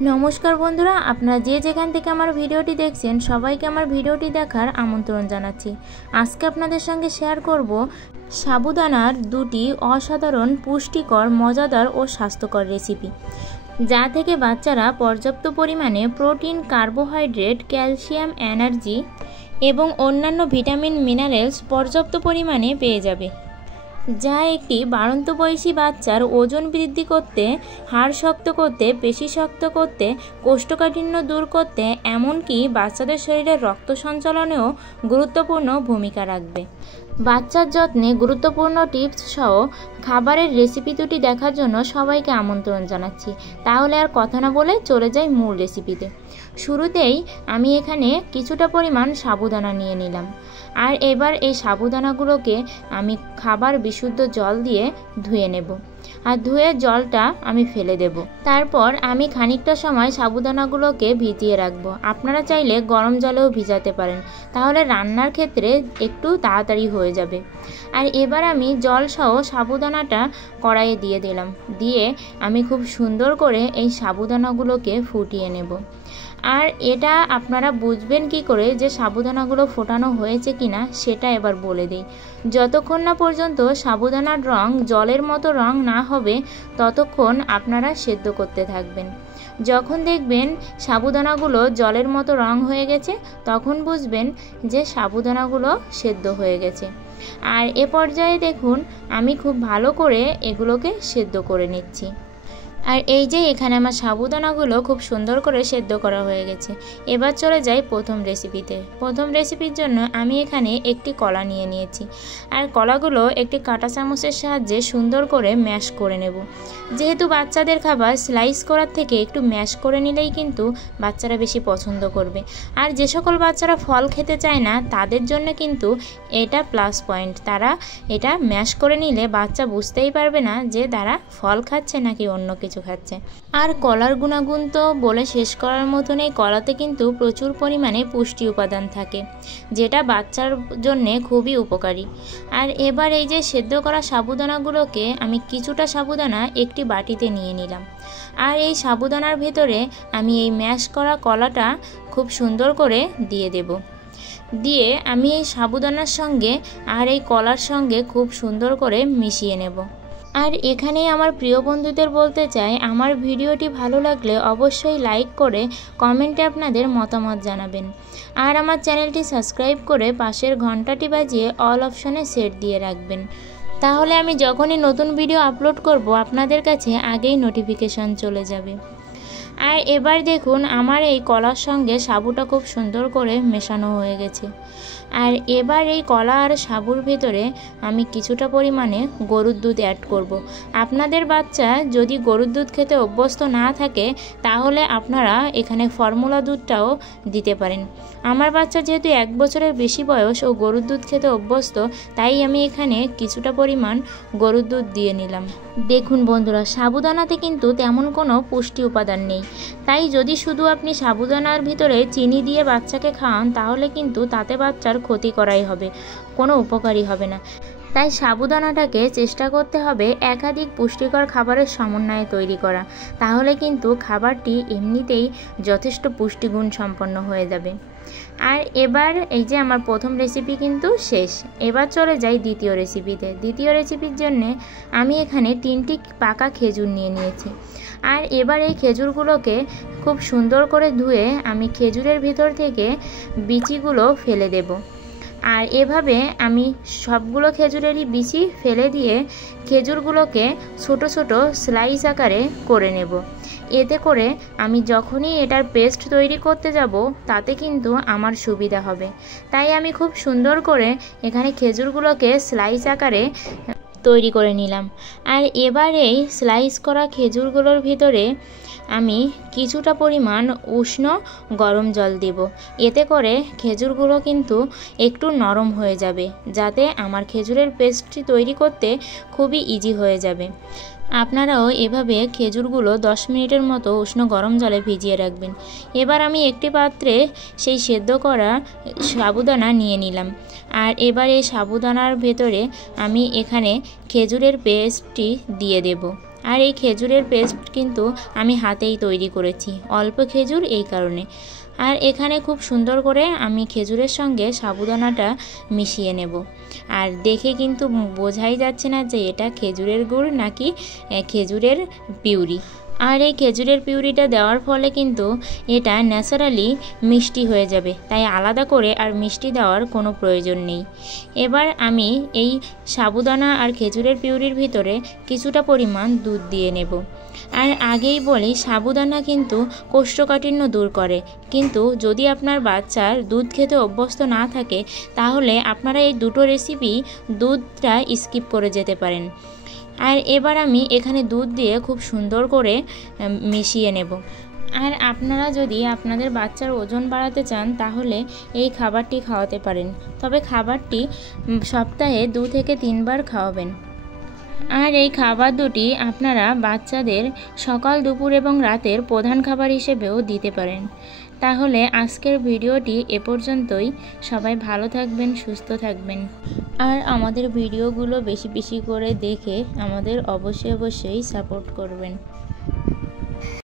नमस्कार बंधुरा आपनारा जे जेखान थेके आमार भिडियोटी देखछेन सबाइके आमार भिडियोटी देखार आमंत्रण जानाच्छि। आजके आपनादेर संगे शेयर करब साबुदानार दुटी असाधारण पुष्टिकर मजादार और स्वास्थ्यकर रेसिपि जा थेके बाच्चारा पर्याप्त परिमाणे प्रोटीन कार्बोहाइड्रेट क्यालसियाम एनार्जी एबं अन्यान्य भिटामिन मिनारेल्स पर्याप्त परिमाणे पेये जाबे যা একটি বাড়ন্ত বয়সী বাচ্চার ওজন বৃদ্ধি করতে, হাড় শক্ত করতে, পেশি শক্ত করতে, কোষ্ঠকাঠিন্য দূর করতে, এমনকি বাচ্চাদের শরীরে রক্ত সঞ্চালনেও গুরুত্বপূর্ণ ভূমিকা রাখবে। বাচ্চার যত্নে গুরুত্বপূর্ণ টিপস সহ খাবারের রেসিপি দুটি দেখার জন্য সবাইকে আমন্ত্রণ জানাচ্ছি। তাহলে আর কথা না বলে চলে যাই মূল রেসিপিতে। শুরুতেই আমি এখানে কিছুটা পরিমাণ সাবুদানা নিয়ে নিলাম, আর এবার এই সাবুদানাগুলোকে আমি খাবার বিশুদ্ধ জল দিয়ে ধুয়ে নেব, আর ধুয়ে জলটা আমি ফেলে দেব। তারপর আমি খানিকটা সময় সাবুদানাগুলোকে ভিজিয়ে রাখবো। আপনারা চাইলে গরম জলেও ভিজাতে পারেন, তাহলে রান্নার ক্ষেত্রে একটু তাড়াতাড়ি হয়ে যাবে। আর এবার আমি জল সহ সাবুদানাটা কড়াইয়ে দিয়ে দিলাম, দিয়ে আমি খুব সুন্দর করে এই সাবুদানাগুলোকে ফুটিয়ে নেব। আর এটা আপনারা বুঝবেন কি করে যে সাবুদানাগুলো ফোটানো হয়েছে কিনা সেটা এবার বলে দিই। যতক্ষণ না পর্যন্ত সাবুদানার রং জলের মতো রং না হবে ততক্ষণ আপনারা সেদ্ধ করতে থাকবেন। যখন দেখবেন সাবুদানাগুলো জলের মতো রং হয়ে গেছে তখন বুঝবেন যে সাবুদানাগুলো সেদ্ধ হয়ে গেছে। আর এ পর্যায়ে দেখুন আমি খুব ভালো করে এগুলোকে সেদ্ধ করে নিচ্ছি। আর এই যে এখানে আমার সাবুদানাগুলো খুব সুন্দর করে সেদ্ধ করা হয়ে গেছে। এবার চলে যাই প্রথম রেসিপিতে। প্রথম রেসিপির জন্য আমি এখানে একটি কলা নিয়ে নিয়েছি, আর কলাগুলো একটি কাঁটা চামচের সাহায্যে সুন্দর করে ম্যাশ করে নেব। যেহেতু বাচ্চাদের খাবার স্লাইস করার থেকে একটু ম্যাশ করে নিলেই কিন্তু বাচ্চারা বেশি পছন্দ করবে। আর যে সকল বাচ্চারা ফল খেতে চায় না তাদের জন্য কিন্তু এটা প্লাস পয়েন্ট। তারা এটা ম্যাশ করে নিলে বাচ্চা বুঝতেই পারবে না যে তারা ফল খাচ্ছে নাকি অন্য কিছু খাচ্ছে। আর কলার গুণাগুণ তো বলে শেষ করার মতো নেই। কলাতে কিন্তু প্রচুর পরিমাণে পুষ্টি উপাদান থাকে, যেটা বাচ্চার জন্যে খুবই উপকারী। আর এবার এই যে সেদ্ধ করা সাবুদানাগুলোকে আমি কিছুটা সাবুদানা একটি বাটিতে নিয়ে নিলাম, আর এই সাবুদানার ভেতরে আমি এই ম্যাশ করা কলাটা খুব সুন্দর করে দিয়ে দেব। দিয়ে আমি এই সাবুদানার সঙ্গে আর এই কলার সঙ্গে খুব সুন্দর করে মিশিয়ে নেব। আর এখানেই আমার প্রিয় বন্ধুদের বলতে চাই, আমার ভিডিওটি ভালো লাগলে অবশ্যই লাইক করে কমেন্টে আপনাদের মতামত জানাবেন, আর আমার চ্যানেলটি সাবস্ক্রাইব করে পাশের ঘন্টাটি বাজিয়ে অল অপশনে সেট দিয়ে রাখবেন। তাহলে আমি যখনই নতুন ভিডিও আপলোড করব আপনাদের কাছে আগেই নোটিফিকেশন চলে যাবে। আর এবার দেখুন আমার এই কলার সঙ্গে সাবুটা খুব সুন্দর করে মেশানো হয়ে গেছে। আর এবার এই কলা আর সাবুর ভেতরে আমি কিছুটা পরিমাণে গরুর দুধ অ্যাড করব। আপনাদের বাচ্চা যদি গরুর দুধ খেতে অভ্যস্ত না থাকে তাহলে আপনারা এখানে ফর্মুলা দুধটাও দিতে পারেন। আমার বাচ্চা যেহেতু 1 বছরের বেশি বয়স ও গরুর দুধ খেতে অভ্যস্ত, তাই আমি এখানে কিছুটা পরিমাণ গরুর দুধ দিয়ে নিলাম। দেখুন বন্ধুরা, সাবুদানাতে কিন্তু তেমন কোনো পুষ্টি উপাদান নেই, তাই যদি শুধু আপনি সাবুদানার ভিতরে চিনি দিয়ে বাচ্চাকে খাওয়ান তাহলে কিন্তু তাতে বাচ্চার ক্ষতি করাই হবে, কোনো উপকারী হবে না। তাই সাবুদানাটাকে চেষ্টা করতে হবে একাধিক পুষ্টিকর খাবারের সমন্বয়ে তৈরি করা, তাহলে কিন্তু খাবারটি এমনিতেই যথেষ্ট পুষ্টিগুণ সম্পন্ন হয়ে যাবে। আর এবার এই যে আমার প্রথম রেসিপি কিন্তু শেষ। এবার চলে যাই দ্বিতীয় রেসিপিতে। দ্বিতীয় রেসিপির জন্য আমি এখানে 3টি পাকা খেজুর নিয়ে নিয়েছি, আর এবার এই খেজুরগুলোকে খুব সুন্দর করে ধুয়ে আমি খেজুরের ভিতর থেকে বিচিগুলো ফেলে দেব। আর এভাবে আমি সবগুলো খেজুরেরই বিচি ফেলে দিয়ে খেজুরগুলোকে ছোট ছোট স্লাইস আকারে করে নেব। এতে করে আমি যখনই এটার পেস্ট তৈরি করতে যাব তাতে কিন্তু আমার সুবিধা হবে। তাই আমি খুব সুন্দর করে এখানে খেজুরগুলোকে স্লাইস আকারে তৈরি করে নিলাম। আর এবার এই স্লাইস করা খেজুরগুলোর ভিতরে আমি কিছুটা পরিমাণ উষ্ণ গরম জল দেব। এতে করে খেজুরগুলো কিন্তু একটু নরম হয়ে যাবে, যাতে আমার খেজুরের পেস্টটি তৈরি করতে খুবই ইজি হয়ে যাবে। আপনারাও এভাবে খেজুরগুলো 10 মিনিটের মতো উষ্ণ গরম জলে ভিজিয়ে রাখবেন। এবার আমি একটি পাত্রে সেই সেদ্ধ করা সাবুদানা নিয়ে নিলাম, আর এবার এই সাবুদানার ভেতরে আমি এখানে খেজুরের পেস্টটি দিয়ে দেব। আর এই খেজুরের পেস্ট কিন্তু আমি হাতেই তৈরি করেছি, অল্প খেজুর এই কারণে। আর এখানে খুব সুন্দর করে আমি খেজুরের সঙ্গে সাবুদানাটা মিশিয়ে নেব। আর দেখে কিন্তু বোঝাই যাচ্ছে না যে এটা খেজুরের গুড় নাকি খেজুরের পিউরি। আর এই খেজুরের পিউরিটা দেওয়ার ফলে কিন্তু এটা ন্যাচারালি মিষ্টি হয়ে যাবে, তাই আলাদা করে আর মিষ্টি দেওয়ার কোনো প্রয়োজন নেই। এবার আমি এই সাবুদানা আর খেজুরের পিউরির ভিতরে কিছুটা পরিমাণ দুধ দিয়ে নেব। আর আগেই বলি, সাবুদানা কিন্তু কোষ্ঠকাঠিন্য দূর করে, কিন্তু যদি আপনার বাচ্চার দুধ খেতে অভ্যস্ত না থাকে তাহলে আপনারা এই দুটো রেসিপি দুধটা স্কিপ করে যেতে পারেন। আর এবার আমি এখানে দুধ দিয়ে খুব সুন্দর করে মিশিয়ে নেব। আর আপনারা যদি আপনাদের বাচ্চার ওজন বাড়াতে চান তাহলে এই খাবারটি খাওয়াতে পারেন, তবে খাবারটি সপ্তাহে 2 থেকে 3 বার খাওয়াবেন। আর এই খাবার দুটি আপনারা বাচ্চাদের সকাল, দুপুর এবং রাতের প্রধান খাবার হিসেবেও দিতে পারেন। তাহলে আজকের ভিডিওটি এ পর্যন্তই। সবাই ভালো থাকবেন, সুস্থ থাকবেন। আর আমাদের ভিডিওগুলো বেশি বেশি করে দেখে আমাদের অবশ্যই সাপোর্ট করবেন।